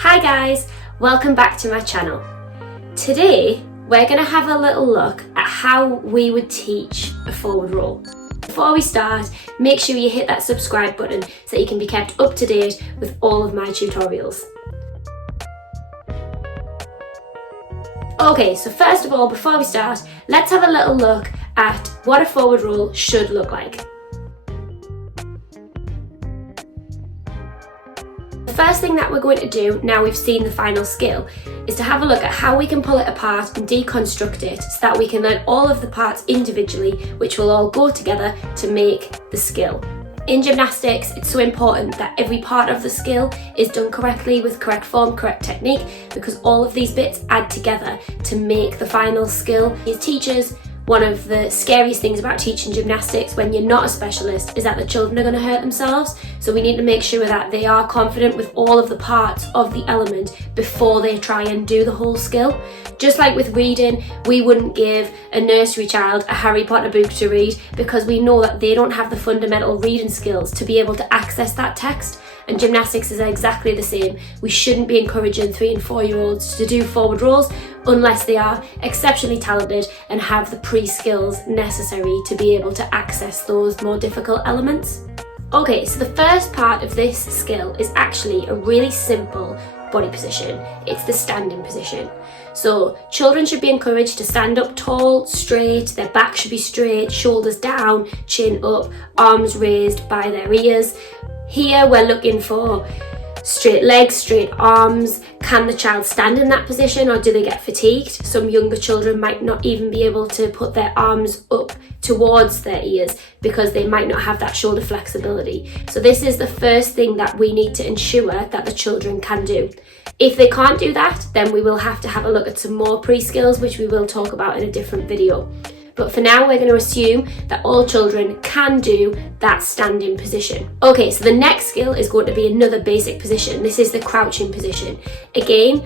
Hi guys, welcome back to my channel. Today we're going to have a little look at how we would teach a forward roll. Before we start, make sure you hit that subscribe button so that you can be kept up to date with all of my tutorials. Okay, so first of all, before we start, let's have a little look at what a forward roll should look like. The first thing that we're going to do, now we've seen the final skill, is to have a look at how we can pull it apart and deconstruct it so that we can learn all of the parts individually, which will all go together to make the skill. In gymnastics, it's so important that every part of the skill is done correctly with correct form, correct technique, because all of these bits add together to make the final skill. As teachers, one of the scariest things about teaching gymnastics when you're not a specialist is that the children are going to hurt themselves. So we need to make sure that they are confident with all of the parts of the element before they try and do the whole skill. Just like with reading, we wouldn't give a nursery child a Harry Potter book to read because we know that they don't have the fundamental reading skills to be able to access that text. And gymnastics is exactly the same. We shouldn't be encouraging 3 and 4-year-olds to do forward rolls unless they are exceptionally talented and have the pre-skills necessary to be able to access those more difficult elements. Okay, so the first part of this skill is actually a really simple body position. It's the standing position. So children should be encouraged to stand up tall, straight, their back should be straight, shoulders down, chin up, arms raised by their ears. Here we're looking for straight legs, straight arms. Can the child stand in that position or do they get fatigued? Some younger children might not even be able to put their arms up towards their ears because they might not have that shoulder flexibility. So this is the first thing that we need to ensure that the children can do. If they can't do that, then we will have to have a look at some more pre-skills, which we will talk about in a different video. But for now, we're going to assume that all children can do that standing position. Okay, so the next skill is going to be another basic position. This is the crouching position. Again,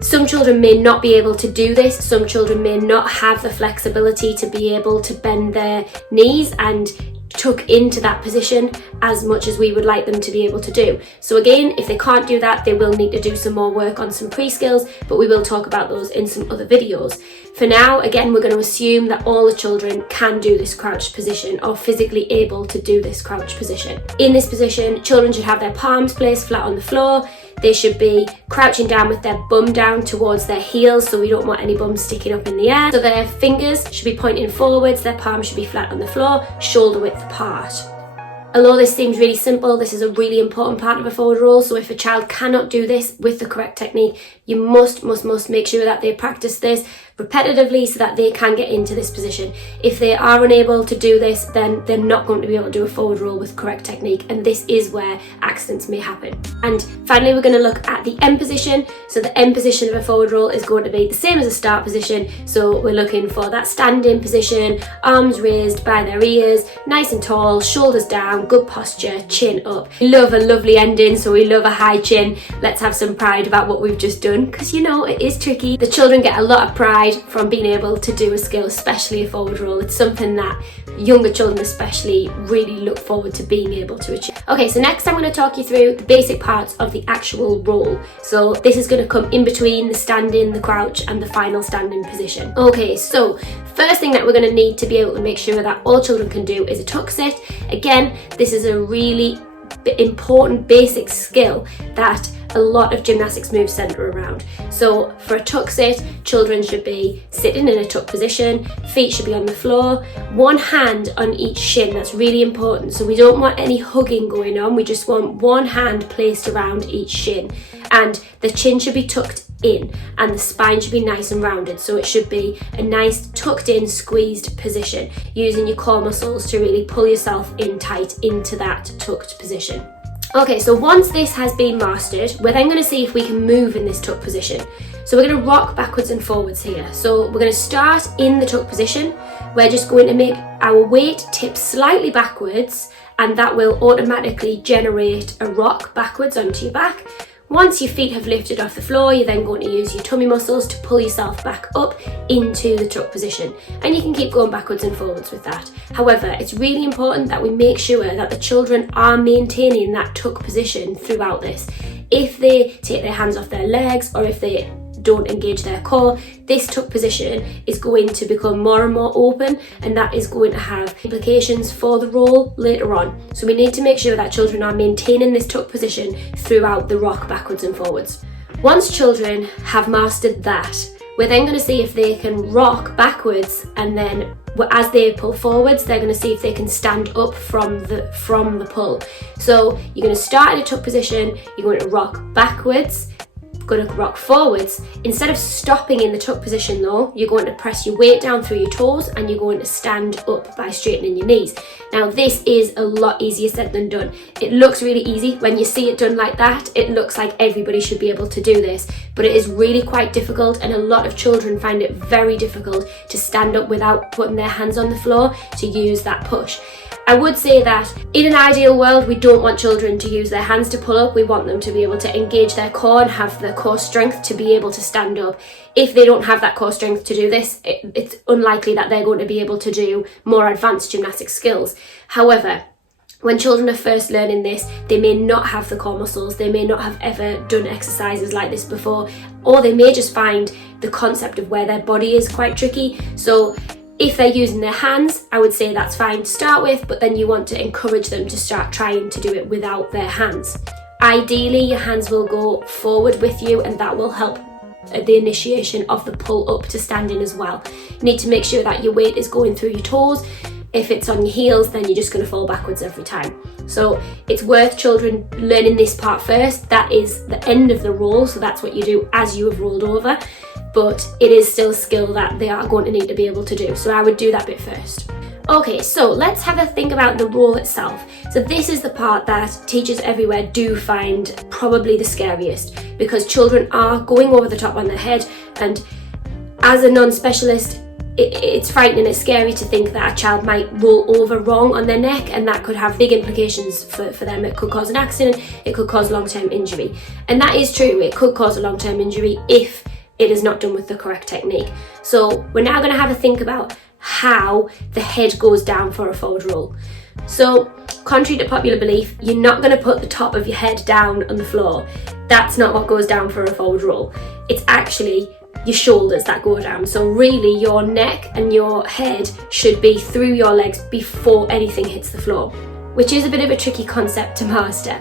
some children may not be able to do this. Some children may not have the flexibility to be able to bend their knees and tuck into that position as much as we would like them to be able to do. So again, if they can't do that, they will need to do some more work on some pre-skills, but we will talk about those in some other videos. For now, again, we're going to assume that all the children can do this crouched position or physically able to do this crouched position. In this position, children should have their palms placed flat on the floor. They should be crouching down with their bum down towards their heels, so we don't want any bums sticking up in the air. So their fingers should be pointing forwards, their palms should be flat on the floor, shoulder width apart. Although this seems really simple, this is a really important part of a forward roll, so if a child cannot do this with the correct technique, you must make sure that they practice this repetitively so that they can get into this position. If they are unable to do this, then they're not going to be able to do a forward roll with correct technique, and this is where accidents may happen. And finally, we're going to look at the end position. So the end position of a forward roll is going to be the same as a start position. So we're looking for that standing position, arms raised by their ears, nice and tall, shoulders down, good posture, chin up. We love a lovely ending, so we love a high chin. Let's have some pride about what we've just done, because you know it is tricky. The children get a lot of pride from being able to do a skill, especially a forward roll. It's something that younger children especially really look forward to being able to achieve. Okay, so next I'm going to talk you through the basic parts of the actual roll. So this is going to come in between the standing, the crouch and the final standing position. Okay, so first thing that we're going to need to be able to make sure that all children can do is a tuck sit. Again, this is a really important basic skill that a lot of gymnastics moves centre around. So for a tuck sit, children should be sitting in a tuck position, feet should be on the floor, one hand on each shin. That's really important. So we don't want any hugging going on, we just want one hand placed around each shin, and the chin should be tucked in and the spine should be nice and rounded. So it should be a nice tucked in, squeezed position, using your core muscles to really pull yourself in tight into that tucked position. Okay, so once this has been mastered, we're then going to see if we can move in this tuck position. So we're going to rock backwards and forwards here. So we're going to start in the tuck position. We're just going to make our weight tip slightly backwards, and that will automatically generate a rock backwards onto your back. Once your feet have lifted off the floor, you're then going to use your tummy muscles to pull yourself back up into the tuck position, and you can keep going backwards and forwards with that. However, it's really important that we make sure that the children are maintaining that tuck position throughout this. If they take their hands off their legs, or if they don't engage their core, this tuck position is going to become more and more open, and that is going to have implications for the roll later on. So we need to make sure that children are maintaining this tuck position throughout the rock backwards and forwards. Once children have mastered that, we're then going to see if they can rock backwards, and then as they pull forwards, they're going to see if they can stand up from the pull. So you're going to start in a tuck position, you're going to rock backwards, going to rock forwards. Instead of stopping in the tuck position though, you're going to press your weight down through your toes, and you're going to stand up by straightening your knees. Now this is a lot easier said than done. It looks really easy when you see it done like that. It looks like everybody should be able to do this, but it is really quite difficult, and a lot of children find it very difficult to stand up without putting their hands on the floor to use that push. I would say that in an ideal world, we don't want children to use their hands to pull up. We want them to be able to engage their core and have the core strength to be able to stand up. If they don't have that core strength to do this, it's unlikely that they're going to be able to do more advanced gymnastic skills. However, when children are first learning this, they may not have the core muscles, they may not have ever done exercises like this before, or they may just find the concept of where their body is quite tricky. So if they're using their hands, I would say that's fine to start with, but then you want to encourage them to start trying to do it without their hands. Ideally, your hands will go forward with you, and that will help the initiation of the pull up to standing as well. You need to make sure that your weight is going through your toes. If it's on your heels, then you're just going to fall backwards every time. So it's worth children learning this part first. That is the end of the roll, so that's what you do as you have rolled over. But it is still a skill that they are going to need to be able to do. So I would do that bit first. Okay, so let's have a think about the roll itself. So this is the part that teachers everywhere do find probably the scariest, because children are going over the top on their head, and as a non-specialist, it's frightening, it's scary to think that a child might roll over wrong on their neck, and that could have big implications for them. It could cause an accident, it could cause long-term injury. And that is true, it could cause a long-term injury if it is not done with the correct technique. So we're now going to have a think about how the head goes down for a forward roll. So contrary to popular belief, you're not going to put the top of your head down on the floor. That's not what goes down for a forward roll. It's actually your shoulders that go down. So really your neck and your head should be through your legs before anything hits the floor, which is a bit of a tricky concept to master.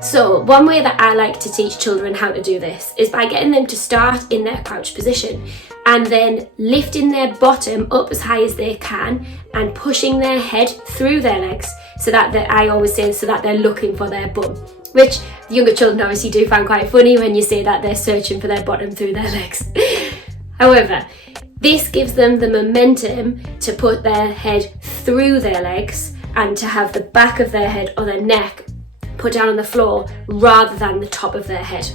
So one way that I like to teach children how to do this is by getting them to start in their crouch position, and then lifting their bottom up as high as they can and pushing their head through their legs, so that I always say, so that they're looking for their bum, which the younger children obviously do find quite funny when you say that they're searching for their bottom through their legs. However, this gives them the momentum to put their head through their legs and to have the back of their head or their neck put down on the floor rather than the top of their head.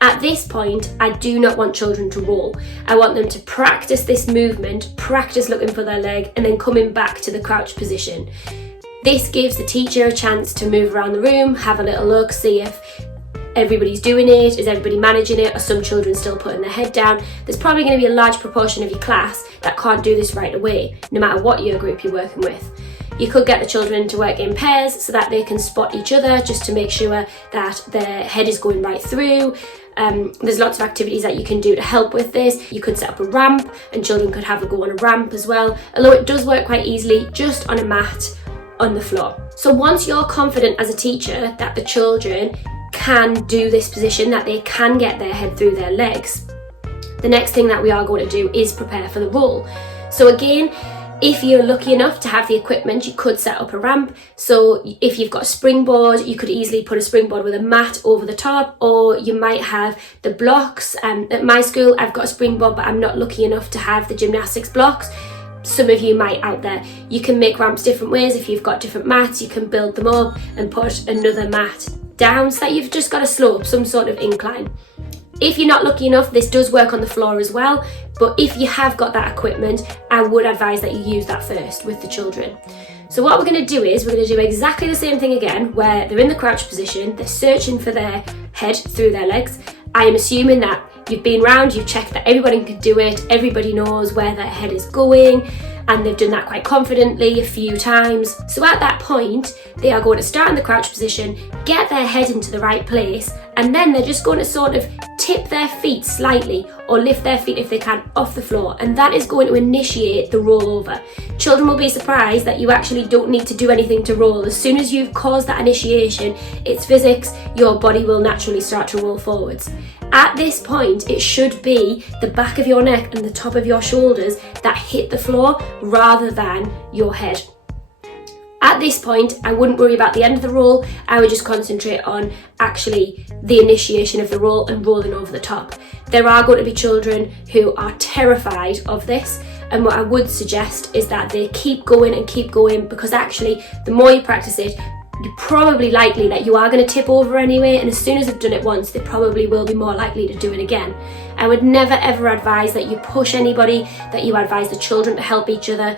At this point, I do not want children to roll. I want them to practice this movement, practice looking for their leg, and then coming back to the crouch position. This gives the teacher a chance to move around the room, have a little look, see if everybody's doing it, is everybody managing it, are some children still putting their head down. There's probably going to be a large proportion of your class that can't do this right away, no matter what year group you're working with. You could get the children to work in pairs so that they can spot each other, just to make sure that their head is going right through. There's lots of activities that you can do to help with this. You could set up a ramp, and children could have a go on a ramp as well, although it does work quite easily just on a mat on the floor. So once you're confident as a teacher that the children can do this position, that they can get their head through their legs, the next thing that we are going to do is prepare for the roll. So again, if you're lucky enough to have the equipment, you could set up a ramp. So if you've got a springboard, you could easily put a springboard with a mat over the top, or you might have the blocks. At my school, I've got a springboard, but I'm not lucky enough to have the gymnastics blocks. Some of you might out there. You can make ramps different ways. If you've got different mats, you can build them up and put another mat down so that you've just got a slope, some sort of incline. If you're not lucky enough, this does work on the floor as well, but if you have got that equipment, I would advise that you use that first with the children. So what we're going to do is we're going to do exactly the same thing again, where they're in the crouch position, they're searching for their head through their legs. I am assuming that you've been round, you've checked that everybody can do it, everybody knows where their head is going, and they've done that quite confidently a few times. So at that point, they are going to start in the crouch position, get their head into the right place, and then they're just going to sort of tip their feet slightly or lift their feet if they can off the floor, and that is going to initiate the roll over. Children will be surprised that you actually don't need to do anything to roll. As soon as you've caused that initiation, it's physics, your body will naturally start to roll forwards. At this point, it should be the back of your neck and the top of your shoulders that hit the floor rather than your head. At this point, I wouldn't worry about the end of the roll. I would just concentrate on actually the initiation of the roll and rolling over the top. There are going to be children who are terrified of this, and what I would suggest is that they keep going and keep going, because actually the more you practice it, you're probably likely that you are going to tip over anyway, and as soon as they've done it once, they probably will be more likely to do it again. I would never ever advise that you push anybody, that you advise the children to help each other.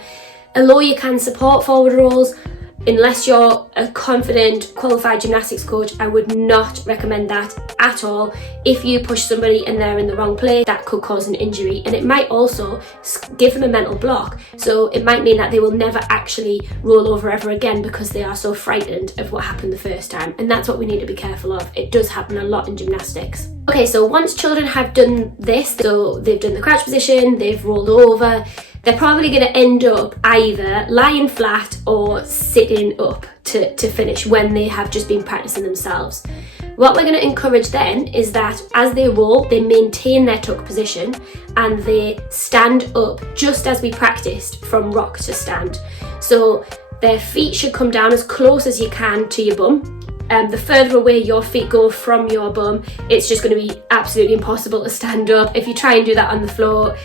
Although you can support forward rolls, unless you're a confident, qualified gymnastics coach, I would not recommend that at all. If you push somebody and they're in the wrong place, that could cause an injury, and it might also give them a mental block. So it might mean that they will never actually roll over ever again because they are so frightened of what happened the first time, and that's what we need to be careful of. It does happen a lot in gymnastics. Okay, so once children have done this, so they've done the crouch position, they've rolled over, they're probably going to end up either lying flat or sitting up to finish when they have just been practicing themselves. What we're going to encourage then is that as they roll, they maintain their tuck position and they stand up just as we practiced from rock to stand. So their feet should come down as close as you can to your bum. The further away your feet go from your bum, it's just going to be absolutely impossible to stand up. If you try and do that on the floor,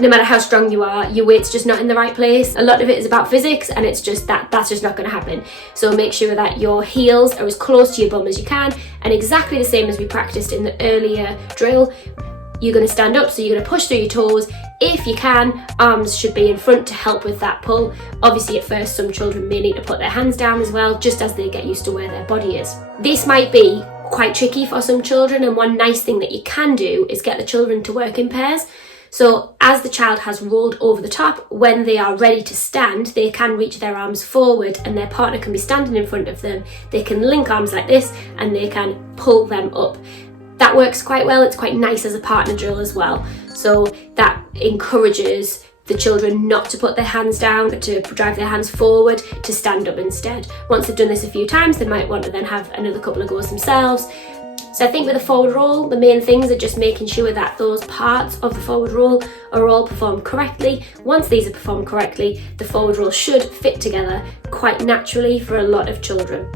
no matter how strong you are, your weight's just not in the right place. A lot of it is about physics, and it's just that's just not going to happen. So make sure that your heels are as close to your bum as you can, and exactly the same as we practiced in the earlier drill. You're going to stand up, so you're going to push through your toes. If you can, arms should be in front to help with that pull. Obviously at first some children may need to put their hands down as well, just as they get used to where their body is. This might be quite tricky for some children, and one nice thing that you can do is get the children to work in pairs. So as the child has rolled over the top, when they are ready to stand, they can reach their arms forward and their partner can be standing in front of them. They can link arms like this and they can pull them up. That works quite well. It's quite nice as a partner drill as well. So that encourages the children not to put their hands down, but to drive their hands forward to stand up instead. Once they've done this a few times, they might want to then have another couple of goes themselves. So I think with a forward roll, the main things are just making sure that those parts of the forward roll are all performed correctly. Once these are performed correctly, the forward roll should fit together quite naturally for a lot of children.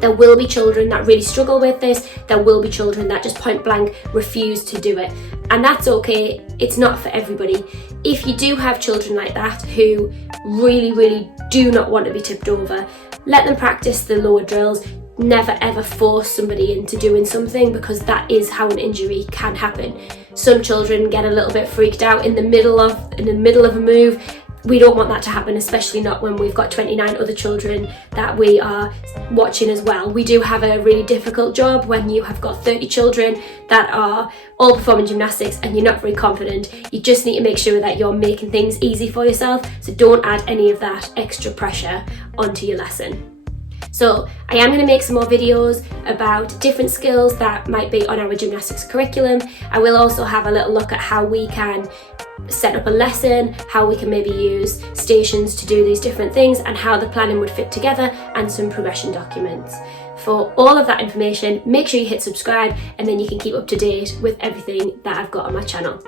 There will be children that really struggle with this. There will be children that just point blank refuse to do it. And that's okay. It's not for everybody. If you do have children like that who really do not want to be tipped over, let them practice the lower drills. Never ever force somebody into doing something, because that is how an injury can happen. Some children get a little bit freaked out in the middle of a move. We don't want that to happen, especially not when we've got 29 other children that we are watching as well. We do have a really difficult job when you have got 30 children that are all performing gymnastics and you're not very confident. You just need to make sure that you're making things easy for yourself, so don't add any of that extra pressure onto your lesson. So I am going to make some more videos about different skills that might be on our gymnastics curriculum. I will also have a little look at how we can set up a lesson, how we can maybe use stations to do these different things, and how the planning would fit together, and some progression documents. For all of that information, make sure you hit subscribe, and then you can keep up to date with everything that I've got on my channel.